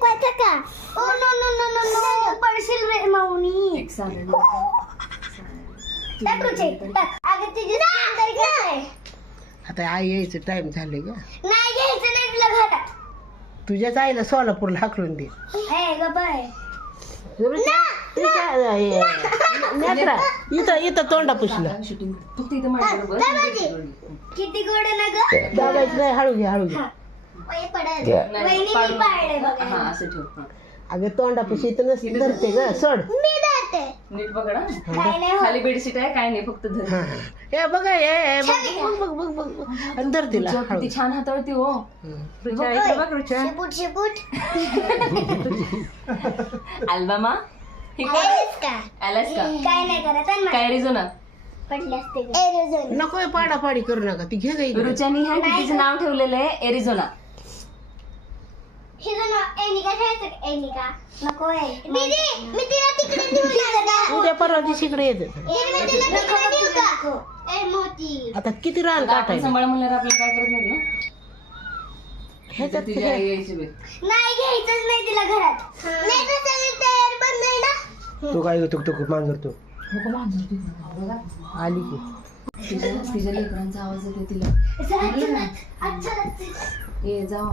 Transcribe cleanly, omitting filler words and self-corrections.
शिकवायचं का? Oh no no no no no पडशील रे माऊनी. एक सारण टाक रुचे टाक. अगं तुझी तरी काय? आता आई यायचं टाइम झाले का? नाही घ्यायचं नाही तुला घरात. तुझ्याच आईला सोलापूरला हाकलून दे. हे ग बाय. इथं तोंडा पुसला. शूटिंग फक्त इथं माझ्याबरोबर किती गोड ना ग. दाबायचं नाही, हळू घे हळू घे. वय पडल. वहिनी मी पाळले बघा. हा असं ठेव हा. अगं तोंडा पुशी इथं नसते धरते ग सोड. मी धरते. नीट पकड हा. काय नाही होत. खाली बेडशीट आहे काय नाही फक्त धर. हा हे बघा हे बघ आणि धर तिला रुचा हळू. किती छान हातावरती हो. रुचा इकडे बघ रुचा. शेपूट शेपूट. अल्बामा हे आलीस का? आलास का काय नाही करत आणि काय रिझोना पडले असते एरिझोना. नको पाडापाडी करू नका ती घे गई. रुचानी ह्या कितीचं नाव ठेवलेलं आहे एरिझोना. हिरोना एनिका ठेवायचं. एनिका नको आहे. दीदी मी तिला तिकडे नेऊन आले का? उद्या परवा दिवशी इकडे येते. मी तिला तिकडे नेऊ का? ए मोती. आता किती रान आपण काटायचं सांभाळ म्हणल्यावर आपल्याला काय करत नाही ना. ह्याच्यात तिच्या आई यायची वेळ. नाही घ्यायचंच नाही तिला घरात. नाही तर सगळी तयार बंद आहे ना. तू काय तू मांजर तू नको मांजर तिथं. आली की तिच्या लेकरांचा आवाज येते तिला. अच्छा ये जाऊ.